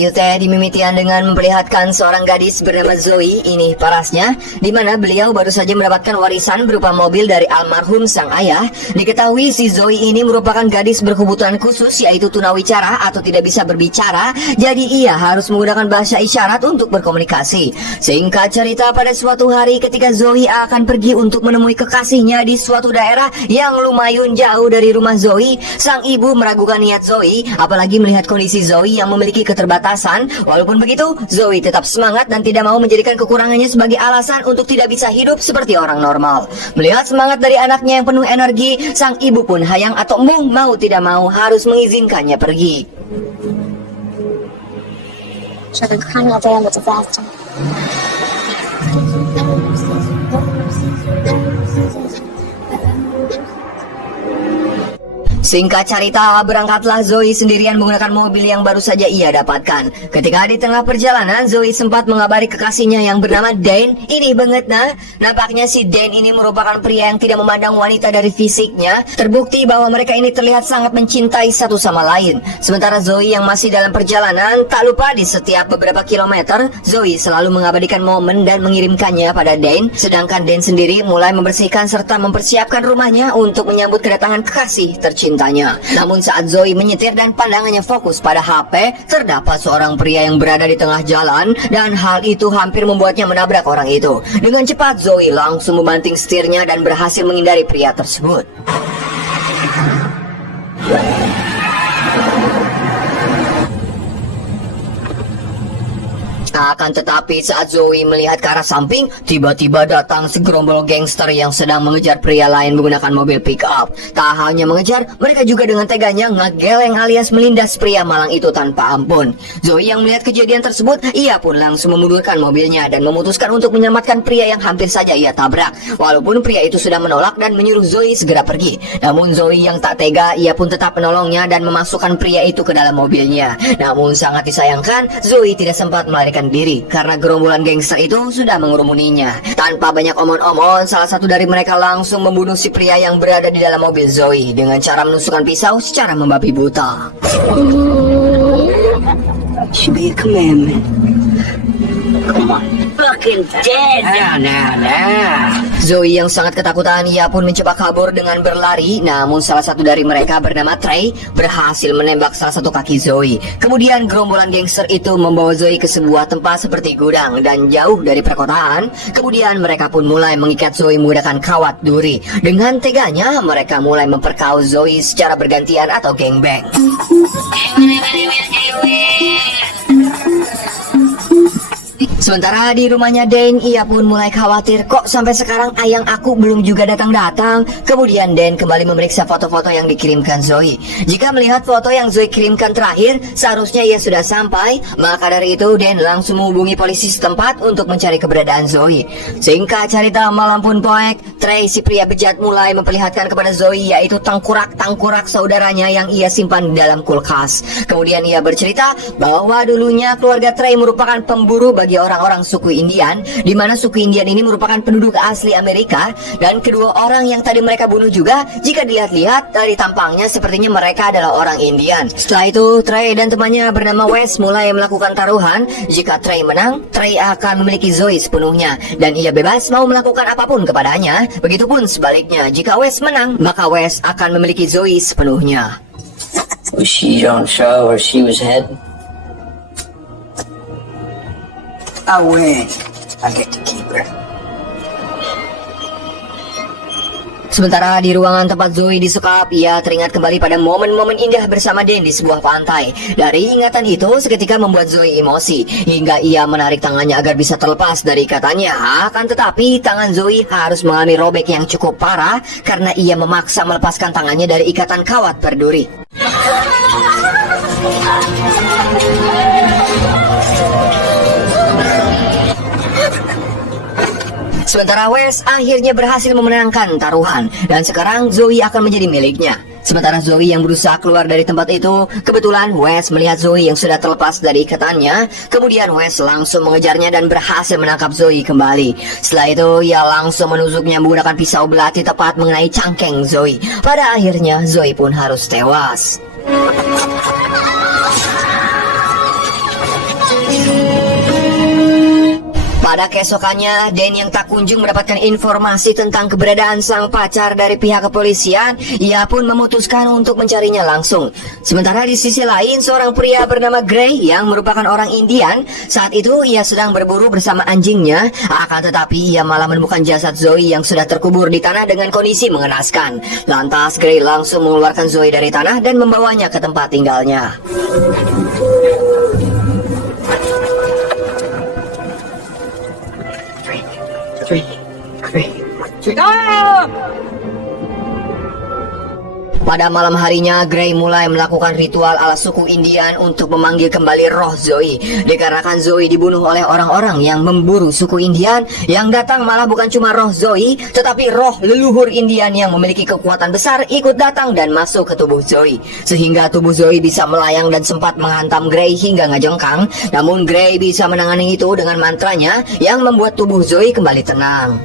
Ayu teh dimimitian dengan memperlihatkan seorang gadis bernama Zoe. Ini parasnya, di mana beliau baru saja mendapatkan warisan berupa mobil dari almarhum sang ayah. Diketahui si Zoe ini merupakan gadis berkebutuhan khusus, yaitu tunawicara atau tidak bisa berbicara. Jadi ia harus menggunakan bahasa isyarat untuk berkomunikasi. Singkat cerita, pada suatu hari ketika Zoe akan pergi untuk menemui kekasihnya di suatu daerah yang lumayan jauh dari rumah Zoe, sang ibu meragukan niat Zoe, apalagi melihat kondisi Zoe yang memiliki keterbatasan. Walaupun begitu, Zoe tetap semangat dan tidak mau menjadikan kekurangannya sebagai alasan untuk tidak bisa hidup seperti orang normal. Melihat semangat dari anaknya yang penuh energi, sang ibu pun hayang atau embung mau tidak mau harus mengizinkannya pergi. Singkat cerita, berangkatlah Zoe sendirian menggunakan mobil yang baru saja ia dapatkan. Ketika di tengah perjalanan, Zoe sempat mengabari kekasihnya yang bernama Dan. Ini banget nah, nampaknya si Dan ini merupakan pria yang tidak memandang wanita dari fisiknya. Terbukti bahwa mereka ini terlihat sangat mencintai satu sama lain. Sementara Zoe yang masih dalam perjalanan, tak lupa di setiap beberapa kilometer, Zoe selalu mengabadikan momen dan mengirimkannya pada Dan. Sedangkan Dan sendiri mulai membersihkan serta mempersiapkan rumahnya untuk menyambut kedatangan kekasih tercinta. Namun saat Zoe menyetir dan pandangannya fokus pada HP, terdapat seorang pria yang berada di tengah jalan dan hal itu hampir membuatnya menabrak orang itu. Dengan cepat Zoe langsung membanting setirnya dan berhasil menghindari pria tersebut. Akan tetapi saat Zoe melihat ke arah samping, tiba-tiba datang segerombol gangster yang sedang mengejar pria lain menggunakan mobil pick up. Tak hanya mengejar, mereka juga dengan teganya ngegeleng alias melindas pria malang itu tanpa ampun. Zoe yang melihat kejadian tersebut, ia pun langsung memundurkan mobilnya dan memutuskan untuk menyelamatkan pria yang hampir saja ia tabrak. Walaupun pria itu sudah menolak dan menyuruh Zoe segera pergi, namun Zoe yang tak tega, ia pun tetap menolongnya dan memasukkan pria itu ke dalam mobilnya. Namun sangat disayangkan, Zoe tidak sempat melarikan diri karena gerombolan gangster itu sudah mengerumuninya. Tanpa banyak omon-omon, salah satu dari mereka langsung membunuh si pria yang berada di dalam mobil Zoe dengan cara menusukkan pisau secara membabi buta. Should be a commandment. Come on. Fucking dead. Nah. Zoe yang sangat ketakutan, ia pun mencoba kabur dengan berlari. Namun salah satu dari mereka bernama Trey berhasil menembak salah satu kaki Zoe. Kemudian gerombolan gangster itu membawa Zoe ke sebuah tempat seperti gudang dan jauh dari perkotaan. Kemudian mereka pun mulai mengikat Zoe menggunakan kawat duri. Dengan teganya mereka mulai memperkau Zoe secara bergantian atau gangbang. Sementara di rumahnya Dan, ia pun mulai khawatir, kok sampai sekarang ayang aku belum juga datang-datang. Kemudian Dan kembali memeriksa foto-foto yang dikirimkan Zoe. Jika melihat foto yang Zoe kirimkan terakhir, seharusnya ia sudah sampai. Maka dari itu Dan langsung menghubungi polisi setempat untuk mencari keberadaan Zoe. Singkat cerita, malam pun poek, Trey si pria bejat mulai memperlihatkan kepada Zoe yaitu tangkurak saudaranya yang ia simpan di dalam kulkas. Kemudian ia bercerita bahwa dulunya keluarga Trey merupakan pemburu bagi orang-orang suku Indian, di mana suku Indian ini merupakan penduduk asli Amerika, dan kedua orang yang tadi mereka bunuh juga, jika dilihat-lihat dari tampangnya sepertinya mereka adalah orang Indian. Setelah itu, Trey dan temannya bernama Wes mulai melakukan taruhan. Jika Trey menang, Trey akan memiliki Zoe sepenuhnya, dan ia bebas mau melakukan apapun kepadanya. Begitupun sebaliknya, jika Wes menang, maka Wes akan memiliki Zoe sepenuhnya. Was she on show where she was heading? I win. I get to keep her. Sementara di ruangan tempat Zoe disekap, ia teringat kembali pada momen-momen indah bersama Dan di sebuah pantai. Dari ingatan itu seketika membuat Zoe emosi, hingga ia menarik tangannya agar bisa terlepas dari ikatannya. Akan tetapi tangan Zoe harus mengalami robek yang cukup parah karena ia memaksa melepaskan tangannya dari ikatan kawat berduri. Sementara Wes akhirnya berhasil memenangkan taruhan dan sekarang Zoe akan menjadi miliknya. Sementara Zoe yang berusaha keluar dari tempat itu, kebetulan Wes melihat Zoe yang sudah terlepas dari ikatannya. Kemudian Wes langsung mengejarnya dan berhasil menangkap Zoe kembali. Setelah itu ia langsung menusuknya menggunakan pisau belati tepat mengenai cangkeng Zoe. Pada akhirnya Zoe pun harus tewas. Pada keesokannya, Dan yang tak kunjung mendapatkan informasi tentang keberadaan sang pacar dari pihak kepolisian, ia pun memutuskan untuk mencarinya langsung. Sementara di sisi lain, seorang pria bernama Gray yang merupakan orang Indian, saat itu ia sedang berburu bersama anjingnya, akan tetapi ia malah menemukan jasad Zoe yang sudah terkubur di tanah dengan kondisi mengenaskan. Lantas Gray langsung mengeluarkan Zoe dari tanah dan membawanya ke tempat tinggalnya. Pada malam harinya, Gray mulai melakukan ritual ala suku Indian untuk memanggil kembali roh Zoe. Dikarenakan Zoe dibunuh oleh orang-orang yang memburu suku Indian, yang datang malah bukan cuma roh Zoe, tetapi roh leluhur Indian yang memiliki kekuatan besar ikut datang dan masuk ke tubuh Zoe. Sehingga tubuh Zoe bisa melayang dan sempat menghantam Gray hingga ngajengkang. Namun Gray bisa menangani itu dengan mantranya yang membuat tubuh Zoe kembali tenang.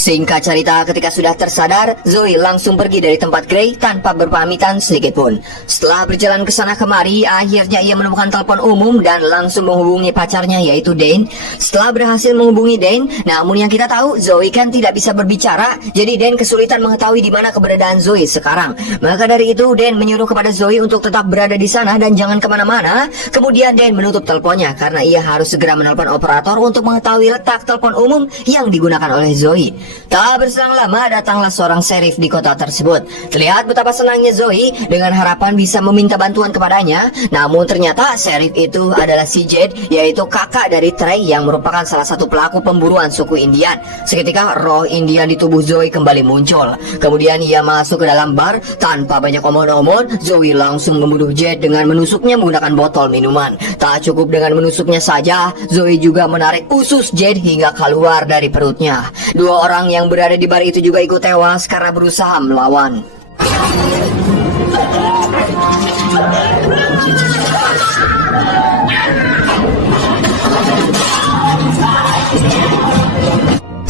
Singkat cerita, ketika sudah tersadar, Zoe langsung pergi dari tempat Gray tanpa berpamitan sedikit pun. Setelah berjalan ke sana kemari, akhirnya ia menemukan telepon umum dan langsung menghubungi pacarnya yaitu Dan. Setelah berhasil menghubungi Dan, namun yang kita tahu Zoe kan tidak bisa berbicara, jadi Dan kesulitan mengetahui di mana keberadaan Zoe sekarang. Maka dari itu Dan menyuruh kepada Zoe untuk tetap berada di sana dan jangan kemana-mana. Kemudian Dan menutup teleponnya karena ia harus segera menelpon operator untuk mengetahui letak telepon umum yang digunakan oleh Zoe. Tak berselang lama datanglah seorang serif di kota tersebut. Terlihat betapa senangnya Zoe dengan harapan bisa meminta bantuan kepadanya. Namun ternyata serif itu adalah si Jed, yaitu kakak dari Trey yang merupakan salah satu pelaku pemburuan suku Indian. Seketika roh Indian di tubuh Zoe kembali muncul. Kemudian ia masuk ke dalam bar. Tanpa banyak omong-omong, Zoe langsung membunuh Jed dengan menusuknya menggunakan botol minuman. Tak cukup dengan menusuknya saja, Zoe juga menarik usus Jed hingga keluar dari perutnya. Dua orang yang berada di bar itu juga ikut tewas karena berusaha melawan.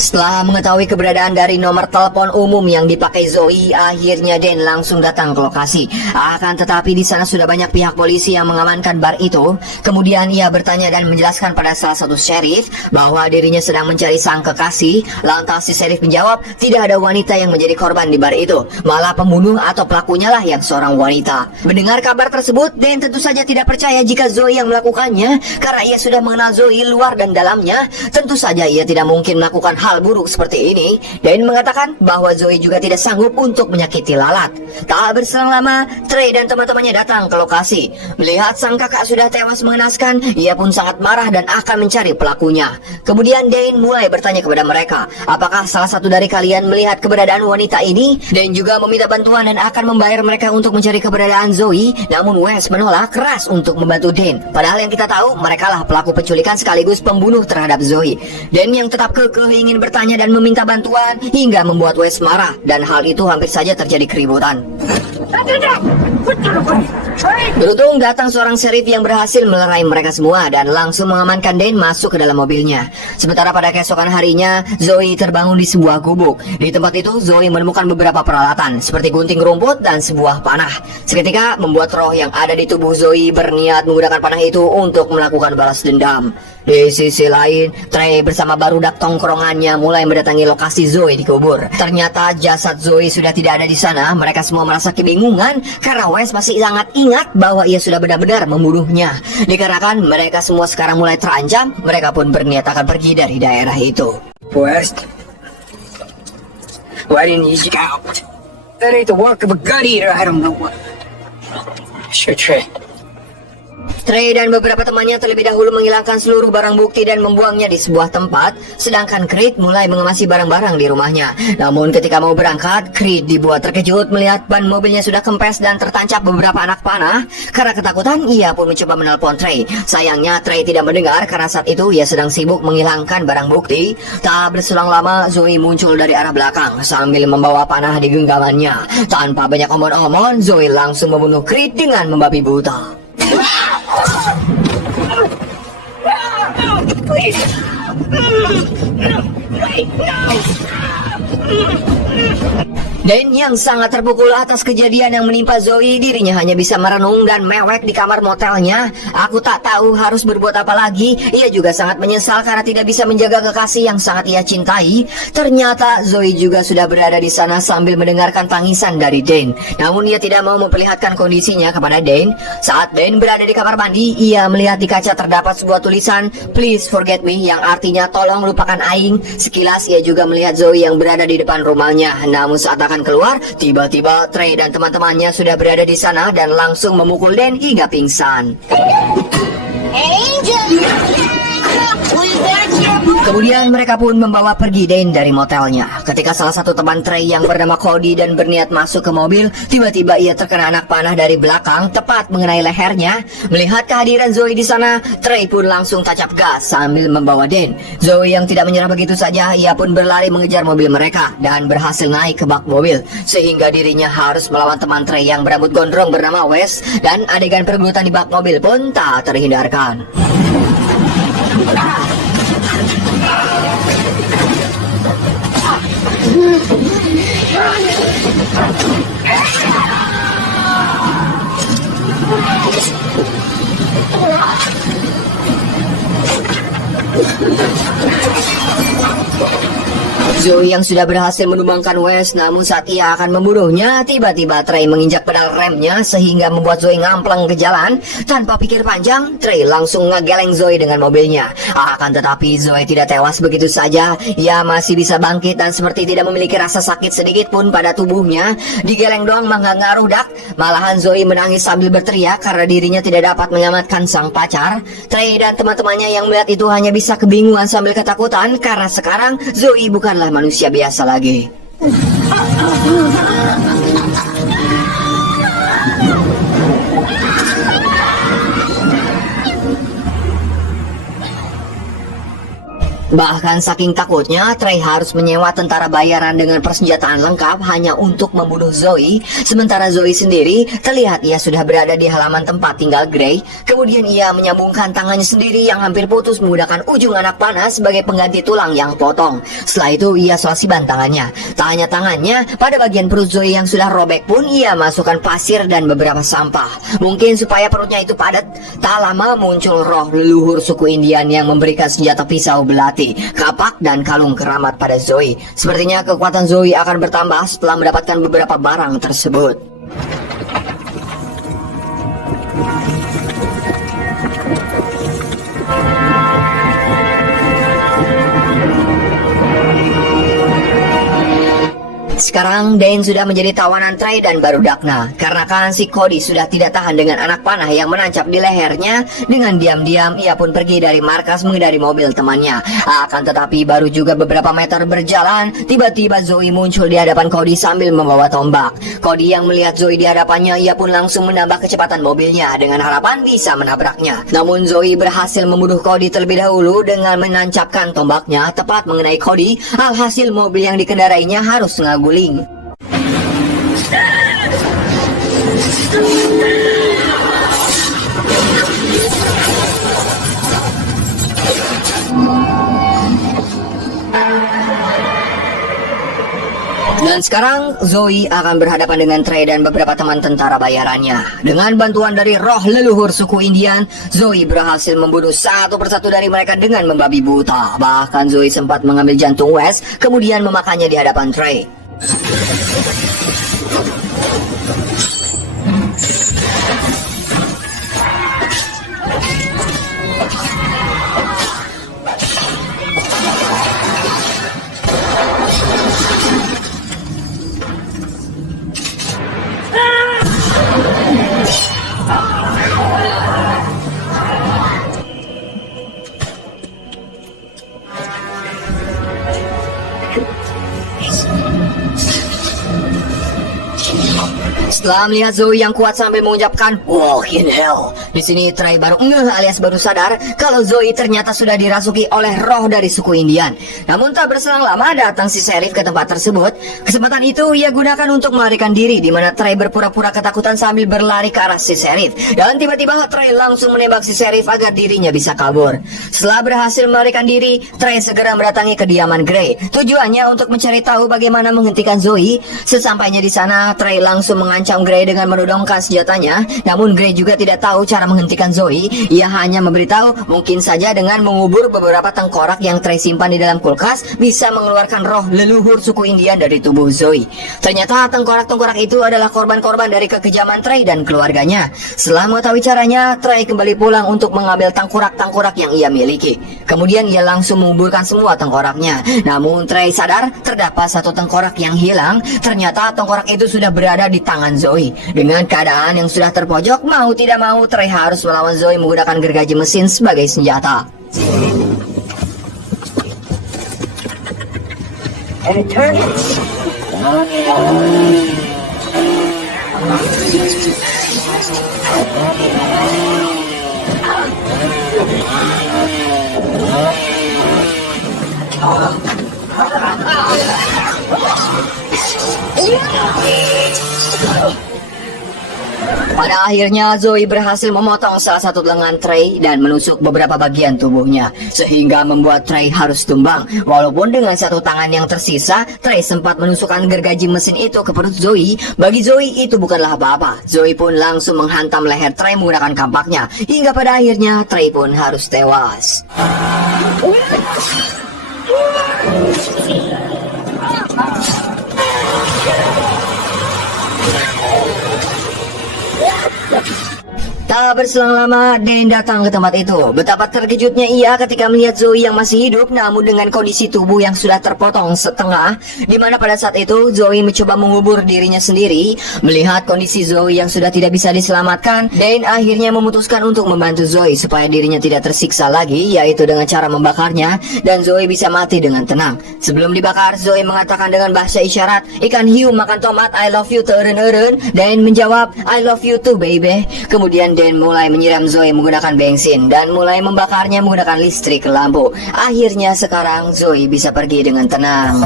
Setelah mengetahui keberadaan dari nomor telepon umum yang dipakai Zoe, akhirnya Dan langsung datang ke lokasi. Akan tetapi di sana sudah banyak pihak polisi yang mengamankan bar itu. Kemudian ia bertanya dan menjelaskan pada salah satu sheriff bahwa dirinya sedang mencari sang kekasih. Lantas si sheriff menjawab, tidak ada wanita yang menjadi korban di bar itu, malah pembunuh atau pelakunya lah yang seorang wanita. Mendengar kabar tersebut, Dan tentu saja tidak percaya jika Zoe yang melakukannya, karena ia sudah mengenal Zoe luar dan dalamnya. Tentu saja ia tidak mungkin melakukan hal buruk seperti ini, dan mengatakan bahwa Zoe juga tidak sanggup untuk menyakiti lalat. Tak berselang lama, Trey dan teman-temannya datang ke lokasi. Melihat sang kakak sudah tewas mengenaskan, ia pun sangat marah dan akan mencari pelakunya. Kemudian Dane mulai bertanya kepada mereka, apakah salah satu dari kalian melihat keberadaan wanita ini, dan juga meminta bantuan dan akan membayar mereka untuk mencari keberadaan Zoe. Namun Wes menolak keras untuk membantu Dane. Padahal yang kita tahu, mereka lah pelaku penculikan sekaligus pembunuh terhadap Zoe. Dan yang tetap kekeh ingin bertanya dan meminta bantuan hingga membuat Wes marah, dan hal itu hampir saja terjadi keributan. Beruntung datang seorang sheriff yang berhasil melerai mereka semua dan langsung mengamankan Dan masuk ke dalam mobilnya. Sementara pada keesokan harinya, Zoe terbangun di sebuah gubuk. Di tempat itu, Zoe menemukan beberapa peralatan seperti gunting rumput dan sebuah panah. Seketika membuat roh yang ada di tubuh Zoe berniat menggunakan panah itu untuk melakukan balas dendam. Di sisi lain, Trey bersama barudak tongkrongannya mulai mendatangi lokasi Zoe dikubur. Ternyata jasad Zoe sudah tidak ada di sana. Mereka semua merasa kebingungan karena Wes masih sangat ingat bahwa ia sudah benar-benar membunuhnya. Dikarenakan mereka semua sekarang mulai terancam, mereka pun berniat akan pergi dari daerah itu. West, why didn't you scout? That ain't the work of a gut eater. I don't know what. Sure, Trey. Trey dan beberapa temannya terlebih dahulu menghilangkan seluruh barang bukti dan membuangnya di sebuah tempat, sedangkan Creed mulai mengemasi barang-barang di rumahnya. Namun ketika mau berangkat, Creed dibuat terkejut melihat ban mobilnya sudah kempes dan tertancap beberapa anak panah. Karena ketakutan, ia pun mencoba menelpon Trey. Sayangnya Trey tidak mendengar karena saat itu ia sedang sibuk menghilangkan barang bukti. Tak berselang lama, Zoe muncul dari arah belakang sambil membawa panah di genggamannya. Tanpa banyak omong-omong, Zoe langsung membunuh Creed dengan membabi buta. Dan yang sangat terpukul atas kejadian yang menimpa Zoe, dirinya hanya bisa merenung dan mewek di kamar motelnya. Aku tak tahu harus berbuat apa lagi. Ia juga sangat menyesal karena tidak bisa menjaga kekasih yang sangat ia cintai. Ternyata Zoe juga sudah berada di sana sambil mendengarkan tangisan dari Dane. Namun ia tidak mau memperlihatkan kondisinya kepada Dane. Saat Dane berada di kamar mandi, ia melihat di kaca terdapat sebuah tulisan "Please forget me" yang artinya tolong lupakan aing. Sekilas ia juga melihat Zoe yang berada di depan rumahnya. Namun saat akan keluar, tiba-tiba Trey dan teman-temannya sudah berada di sana dan langsung memukul Dan hingga pingsan. Kemudian mereka pun membawa pergi Dan dari motelnya. Ketika salah satu teman Trey yang bernama Cody dan berniat masuk ke mobil, tiba-tiba ia terkena anak panah dari belakang, tepat mengenai lehernya. Melihat kehadiran Zoe di sana, Trey pun langsung tancap gas sambil membawa Dan. Zoe yang tidak menyerah begitu saja, ia pun berlari mengejar mobil mereka dan berhasil naik ke bak mobil, sehingga dirinya harus melawan teman Trey yang berambut gondrong bernama Wes, dan adegan perebutan di bak mobil pun tak terhindarkan. Zoe yang sudah berhasil menumbangkan Wes, namun saat ia akan membunuhnya, tiba-tiba Trey menginjak pedal remnya sehingga membuat Zoe ngamplang ke jalan. Tanpa pikir panjang, Trey langsung ngegeleng Zoe dengan mobilnya. Akan tetapi Zoe tidak tewas begitu saja. Ia masih bisa bangkit dan seperti tidak memiliki rasa sakit sedikit pun pada tubuhnya. Digeleng doang mah nggak ngaruh dak. Malahan Zoe menangis sambil berteriak karena dirinya tidak dapat menyelamatkan sang pacar. Trey dan teman-temannya yang melihat itu hanya bisa kebingungan sambil ketakutan karena sekarang Zoe bukanlah manusia biasa lagi. Bahkan saking takutnya, Trey harus menyewa tentara bayaran dengan persenjataan lengkap hanya untuk membunuh Zoe. Sementara Zoe sendiri, terlihat ia sudah berada di halaman tempat tinggal Gray. Kemudian ia menyambungkan tangannya sendiri yang hampir putus menggunakan ujung anak panah sebagai pengganti tulang yang potong. Setelah itu ia swasiban tangannya. Tak hanya tangannya, pada bagian perut Zoe yang sudah robek pun ia masukkan pasir dan beberapa sampah. Mungkin supaya perutnya itu padat. Tak lama muncul roh leluhur suku Indian yang memberikan senjata pisau belati, kapak dan kalung keramat pada Zoe. Sepertinya kekuatan Zoe akan bertambah setelah mendapatkan beberapa barang tersebut. Sekarang Dane sudah menjadi tawanan Trey dan baru Dagna. Karena kan si Cody sudah tidak tahan dengan anak panah yang menancap di lehernya. Dengan diam-diam ia pun pergi dari markas menghindari mobil temannya. Akan tetapi baru juga beberapa meter berjalan, tiba-tiba Zoe muncul di hadapan Cody sambil membawa tombak. Cody yang melihat Zoe di hadapannya, ia pun langsung menambah kecepatan mobilnya dengan harapan bisa menabraknya. Namun Zoe berhasil membunuh Cody terlebih dahulu dengan menancapkan tombaknya tepat mengenai Cody. Alhasil mobil yang dikendarainya harus ngaguling. Dan sekarang Zoe akan berhadapan dengan Trey dan beberapa teman tentara bayarannya. Dengan bantuan dari roh leluhur suku Indian, Zoe berhasil membunuh satu persatu dari mereka dengan membabi buta. Bahkan Zoe sempat mengambil jantung Wes, kemudian memakannya di hadapan Trey. Setelah melihat Zoe yang kuat sambil mengucapkan "Walk in hell", Di sini Trey baru ngeh alias baru sadar kalau Zoe ternyata sudah dirasuki oleh roh dari suku Indian. Namun tak berselang lama datang si sheriff ke tempat tersebut. Kesempatan itu ia gunakan untuk melarikan diri, di mana Trey berpura-pura ketakutan sambil berlari ke arah si sheriff. Dan tiba-tiba Trey langsung menembak si sheriff agar dirinya bisa kabur. Setelah berhasil melarikan diri, Trey segera mendatangi kediaman Gray. Tujuannya untuk mencari tahu bagaimana menghentikan Zoe. Sesampainya di sana, Trey langsung mengancam Gray dengan menodongkan senjatanya. Namun Gray juga tidak tahu cara menghentikan Zoe. Ia hanya memberitahu mungkin saja dengan mengubur beberapa tengkorak yang Trey simpan di dalam kulkas bisa mengeluarkan roh leluhur suku Indian dari tubuh Zoe. Ternyata tengkorak-tengkorak itu adalah korban-korban dari kekejaman Trey dan keluarganya. Setelah mengetahui caranya, Trey kembali pulang untuk mengambil tengkorak-tengkorak yang ia miliki. Kemudian ia langsung menguburkan semua tengkoraknya. Namun Trey sadar terdapat satu tengkorak yang hilang. Ternyata tengkorak itu sudah berada di tangan Zoe. Dengan keadaan yang sudah terpojok, mau tidak mau Trey harus melawan Zoe menggunakan gergaji mesin sebagai senjata. And turn it. Pada akhirnya Zoe berhasil memotong salah satu lengan Trey dan menusuk beberapa bagian tubuhnya, sehingga membuat Trey harus tumbang. Walaupun dengan satu tangan yang tersisa, Trey sempat menusukkan gergaji mesin itu ke perut Zoe. Bagi Zoe itu bukanlah apa-apa. Zoe pun langsung menghantam leher Trey menggunakan kampaknya, hingga pada akhirnya Trey pun harus tewas. Tak berselang lama, Dan datang ke tempat itu. Betapa terkejutnya ia ketika melihat Zoe yang masih hidup, namun dengan kondisi tubuh yang sudah terpotong setengah, di mana pada saat itu Zoe mencoba mengubur dirinya sendiri. Melihat kondisi Zoe yang sudah tidak bisa diselamatkan, Dan akhirnya memutuskan untuk membantu Zoe supaya dirinya tidak tersiksa lagi, yaitu dengan cara membakarnya, dan Zoe bisa mati dengan tenang. Sebelum dibakar, Zoe mengatakan dengan bahasa isyarat, "Ikan hiu makan tomat, I love you teureun-eureun." Dan menjawab, "I love you too baby." Kemudian Dan mulai menyiram Zoe menggunakan bensin dan mulai membakarnya menggunakan listrik lampu. Akhirnya sekarang Zoe bisa pergi dengan tenang.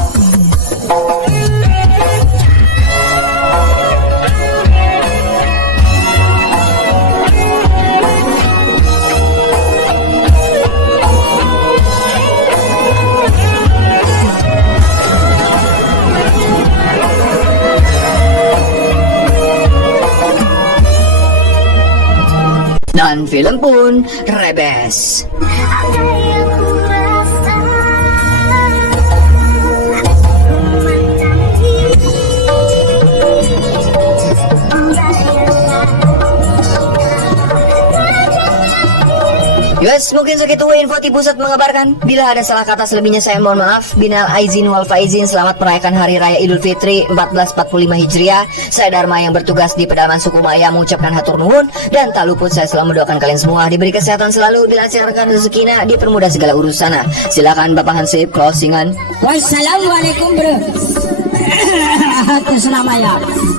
Dan film pun rebes. Guys, mungkin segitu info di pusat mengabarkan. Bila ada salah kata selebihnya saya mohon maaf. Binal aizin wal faizin. Selamat merayakan Hari Raya Idul Fitri 1445 Hijriah. Saya Dharma yang bertugas di pedalaman suku Maya mengucapkan hatur nuhun, dan tak luput saya selalu mendoakan kalian semua diberi kesehatan selalu, dilancarkan rezekinya, dipermudah segala urusan. Silakan Bapak Hansip closingan. Wassalamualaikum bro. Atas namanya.